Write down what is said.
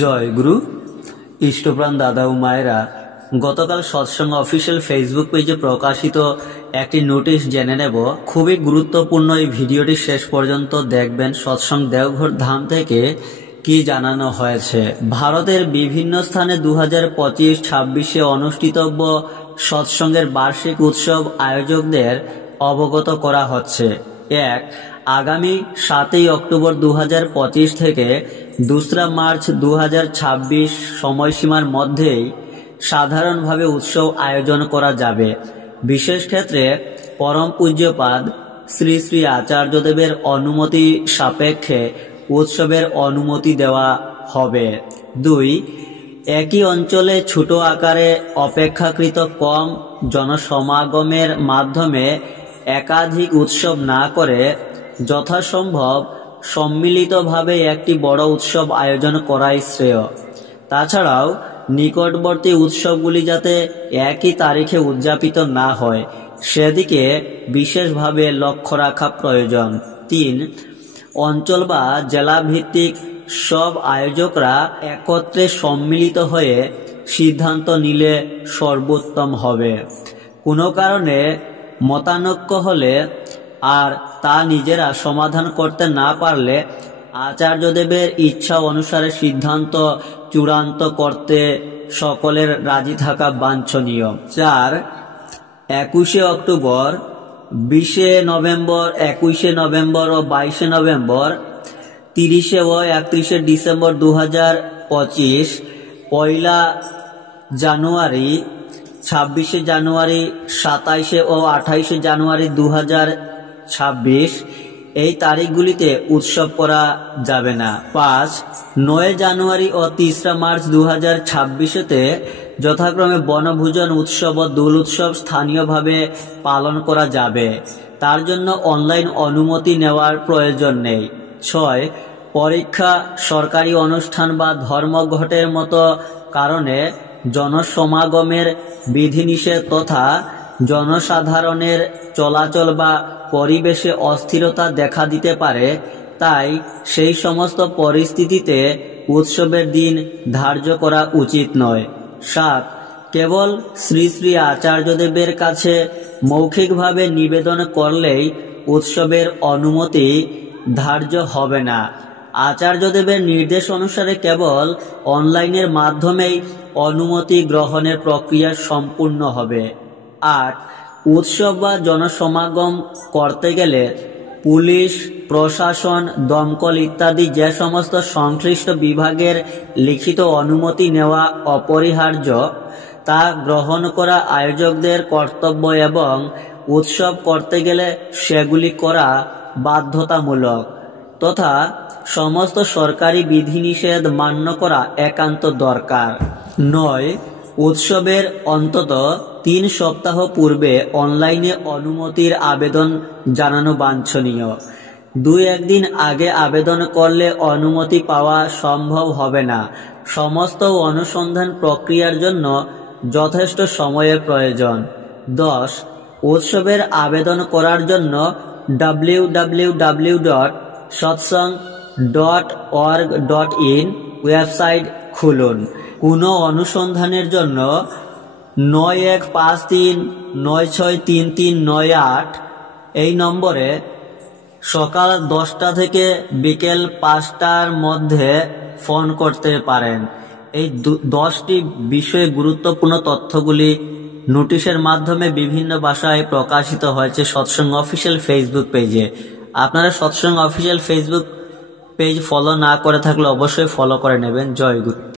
জয় গুরু। ইষ্টপ্রাণ দাদা ও মায়েরা, গতকাল সৎসঙ্গ অফিসিয়াল ফেসবুক পেজে প্রকাশিত একটি নোটিশ জেনে নেব। খুবই গুরুত্বপূর্ণ এই ভিডিওটি শেষ পর্যন্ত দেখবেন। সৎসঙ্গ দেওঘর ধাম থেকে কি জানানো হয়েছে। ভারতের বিভিন্ন স্থানে 2025-26 অনুষ্ঠিতব্য সৎসঙ্গের বার্ষিক উৎসব আয়োজকদের অবগত করা হচ্ছে। আগামী 7 অক্টোবর 2025 থেকে 2 মার্চ 2026 সময়সীমার মধ্যেই সাধারণভাবে উৎসব আয়োজন করা যাবে। বিশেষ ক্ষেত্রে পরম পূজ্যপাদ শ্রী শ্রী আচার্যদেবের অনুমতি সাপেক্ষে উৎসবের অনুমতি দেওয়া হবে। 2. একই অঞ্চলে ছোট আকারে অপেক্ষাকৃত কম জনসমাগমের মাধ্যমে একাধিক উৎসব না করে যথাসম্ভব সম্মিলিতভাবে একটি বড় উৎসব আয়োজন করাই শ্রেয়। তাছাড়াও নিকটবর্তী উৎসবগুলি যাতে একই তারিখে উদযাপিত না হয় সেদিকে বিশেষভাবে লক্ষ্য রাখা প্রয়োজন। 3. অঞ্চল বা জেলা ভিত্তিক সব আয়োজকরা একত্রে সম্মিলিত হয়ে সিদ্ধান্ত নিলে সর্বোত্তম হবে। কোনো কারণে মতানৈক্য হলে আর তা নিজেরা সমাধান করতে না পারলে আচার্যদেবের ইচ্ছা অনুসারে সিদ্ধান্ত চূড়ান্ত করতে সকলের রাজি থাকা বাঞ্ছনীয়। 4. 21 অক্টোবর, 20 নভেম্বর, 21 নভেম্বর ও 22 নভেম্বর, 30 ও 31 ডিসেম্বর 2025, 1 জানুয়ারি, 26 জানুয়ারি, 27 ও 28 জানুয়ারি 2026 এই তারিখগুলিতে উৎসব করা যাবে না। 5. 9 জানুয়ারি ও 3 মার্চ 2026-তে যথাক্রমে বনভোজন উৎসব ও দোল উৎসব স্থানীয়ভাবে পালন করা যাবে। তার জন্য অনলাইন অনুমতি নেওয়ার প্রয়োজন নেই। 6. পরীক্ষা, সরকারি অনুষ্ঠান বা ধর্মঘটের মতো কারণে জনসমাগমের বিধিনিষেধ তথা জনসাধারণের চলাচল বা পরিবেশে অস্থিরতা দেখা দিতে পারে, তাই সেই সমস্ত পরিস্থিতিতে উৎসবের দিন ধার্য করা উচিত নয়। 7. কেবল শ্রী শ্রী আচার্যদেবের কাছে মৌখিকভাবে নিবেদন করলেই উৎসবের অনুমতি ধার্য হবে না। আচার্যদেবের নির্দেশ অনুসারে কেবল অনলাইনের মাধ্যমেই অনুমতি গ্রহণের প্রক্রিয়া সম্পূর্ণ হবে। 8. উৎসব বা জনসমাগম করতে গেলে পুলিশ, প্রশাসন, দমকল ইত্যাদি যে সমস্ত সংশ্লিষ্ট বিভাগের লিখিত অনুমতি নেওয়া অপরিহার্য তা গ্রহণ করা আয়োজকদের কর্তব্য এবং উৎসব করতে গেলে সেগুলি করা বাধ্যতামূলক তথা সমস্ত সরকারি বিধিনিষেধ মান্য করা একান্ত দরকার। 9. উৎসবের অন্তত 3 সপ্তাহ পূর্বে অনলাইনে অনুমতির আবেদন জানানো বাঞ্ছনীয়। 2-1 দিন আগে আবেদন করলে অনুমতি পাওয়া সম্ভব হবে না। সমস্ত অনুসন্ধান প্রক্রিয়ার জন্য যথেষ্ট সময়ের প্রয়োজন। 10. উৎসবের আবেদন করার জন্য www.satsang.org.in ওয়েবসাইট খুলুন। কোনো অনুসন্ধানের জন্য 9153963398 এই নম্বরে সকাল 10টা থেকে বিকেল 5টার মধ্যে ফোন করতে পারেন। এই 10টি বিষয়ে গুরুত্বপূর্ণ তথ্যগুলি নোটিশের মাধ্যমে বিভিন্ন ভাষায় প্রকাশিত হয়েছে সৎসঙ্গ অফিসিয়াল ফেসবুক পেজে। আপনারা সৎসঙ্গ অফিসিয়াল ফেসবুক পেজ ফলো না করে থাকলে অবশ্যই ফলো করে নেবেন। জয় গুরু।